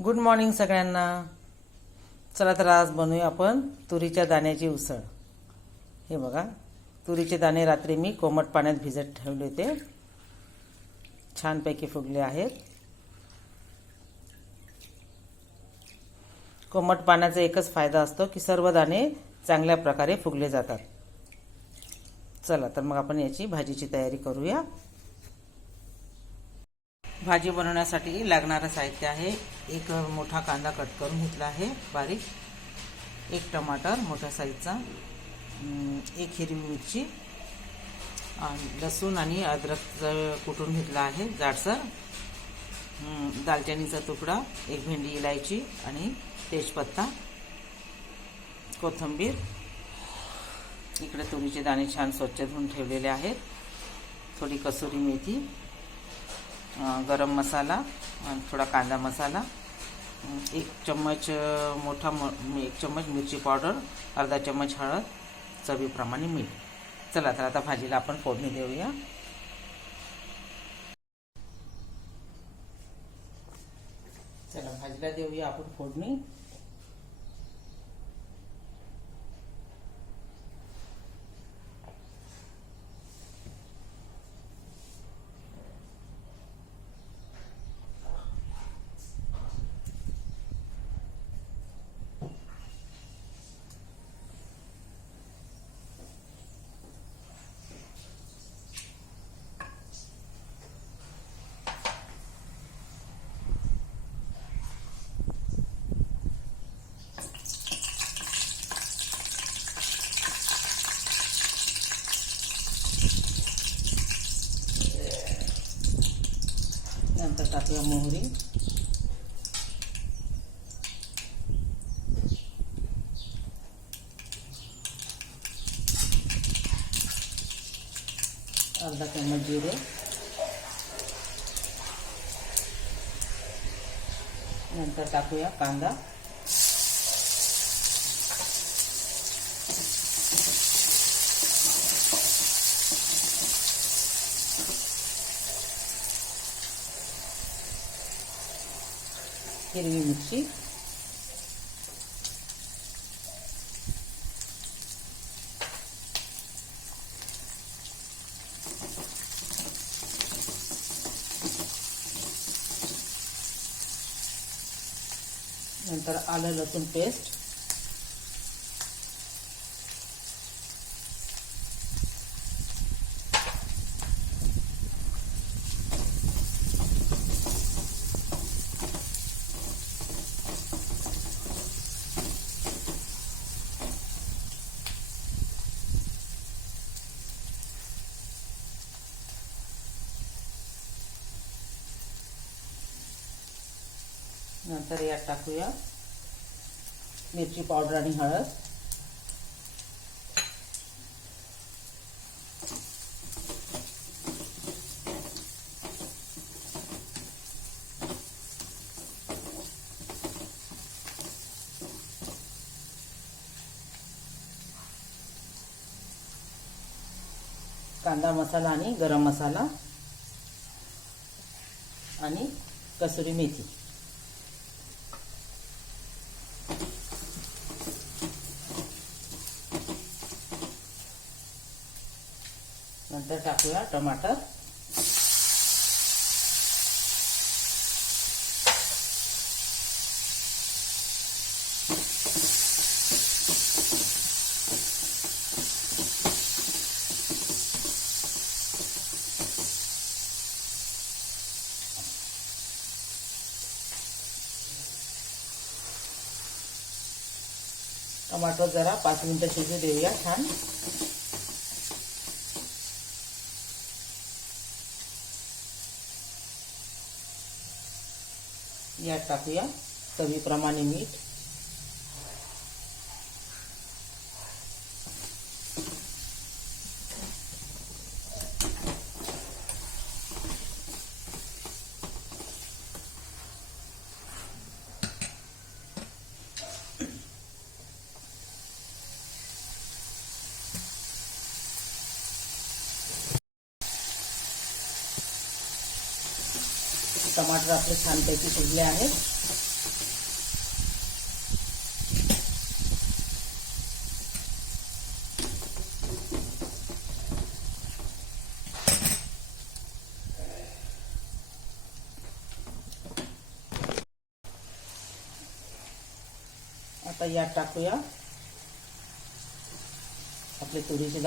Good morning सगळ्यांना. चला तर आज बनवूया आपण तुरीच्या दाण्याची उसळ. हे बघा तुरीचे दाणे रात्री मी कोमट पाण्यात भिजत ठेवले होते. छानपैकी फुगले आहेत. कोमट पाण्याचा एकच फायदा असतो की सर्व दाणे चांगल्या प्रकारे फुगले जातात. चला तर मग आपण याची भाजीची तयारी करूया. भाजी बनवण्यासाठी लागणारं साहित्य आहे. एक मोठा कांदा कट करून घेतला आहे. बारीक. एक टमाटर मोठ्या साईजचा. एक हिरवी मिरची. आणि लसूण आणि अद्रक कुटून घेतला आहे जाडसर. दालचिनीचा तुकडा एक भेंडी इलायची आणि तेजपत्ता. कोथिंबीर. इकडे तुरीचे दाणे छान स्वच्छ धुवून ठेवलेले आहेत. थोडी कसुरी मेथी. गरम मसाला आणि थोडा कांदा मसाला. एक चम्मच मोठा म एक चम्मच मिरची पावडर अर्धा चम्मच हळद चवीप्रमाणे मीठ. चला तर आता भाजीला आपण फोडणी देऊया. चला भाजीला देऊया आपण फोडणी. नंतर टाकूया मोहरी. अर्धा चम्मच जिरे. नंतर टाकूया कांदा. हिरवी मिरची. नंतर आलं लसूण पेस्ट. नंतर यात टाकूया मिरची पावडर आणि हळद. कांदा मसाला आणि गरम मसाला आणि कसुरी मेथी. नंतर टाकूया टमाटर. टमाटर जरा पाच मिनिटं शिजू देऊया छान. यात टाकूया. चवीप्रमाणे मीठ. टमाटर अपने छानपैकी शिजले आहेत. आता यात टाकूया आपले तुरीचे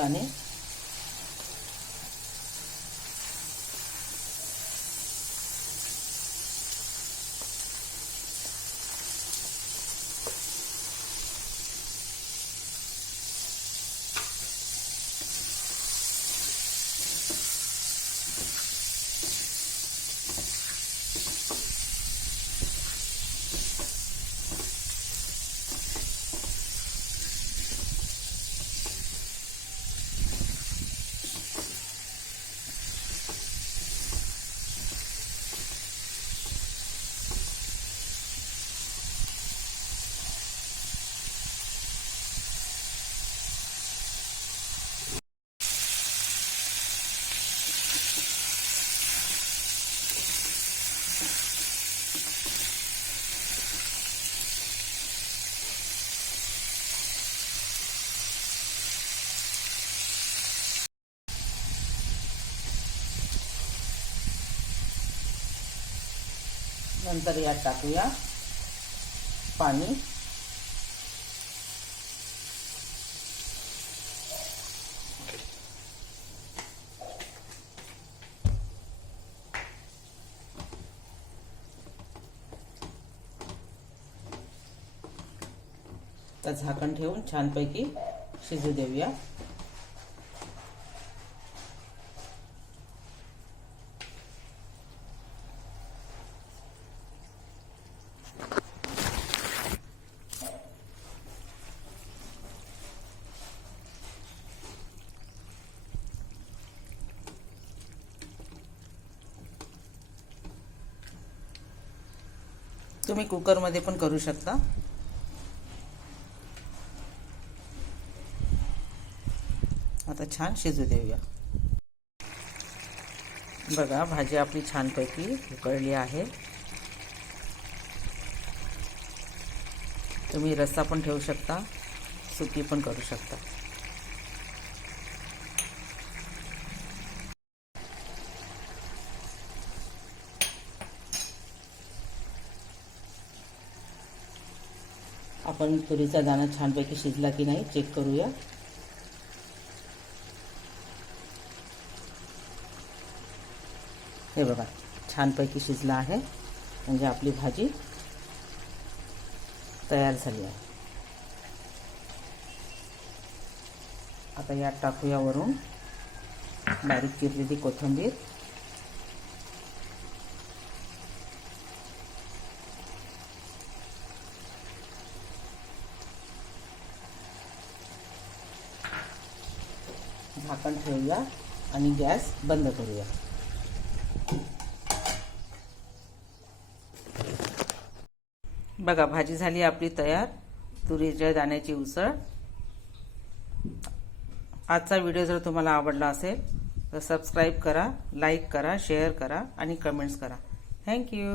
नंतर यात टाकूया पाणी. तर झाकण ठेवून छानपैकी शिजू देऊया. तुम्ही कुकरमध्ये पण करू शकता. आता छान शिजू देऊया. बघा भाजी आपली छानपैकी उकळली आहे. तुम्ही रस्सा पण ठेवू शकता सुकी पण करू शकता. आपण तुरीचा दाणा छानपैकी शिजला की नाही चेक करूया. हे बघा छानपैकी शिजला आहे. म्हणजे आपली भाजी तयार झाली आहे. आता यात टाकूया वरून बारीक चिरलेली कोथिंबीर. झाकण ठेवूया आणि गॅस बंद करूया. बघा भाजी झाली आपली तयार. तुरीच्या दाण्याची उसळ. आजचा व्हिडिओ जर तुम्हाला आवडला असेल तर सबस्क्राईब करा लाईक करा शेअर करा आणि कमेंट्स करा. थँक्यू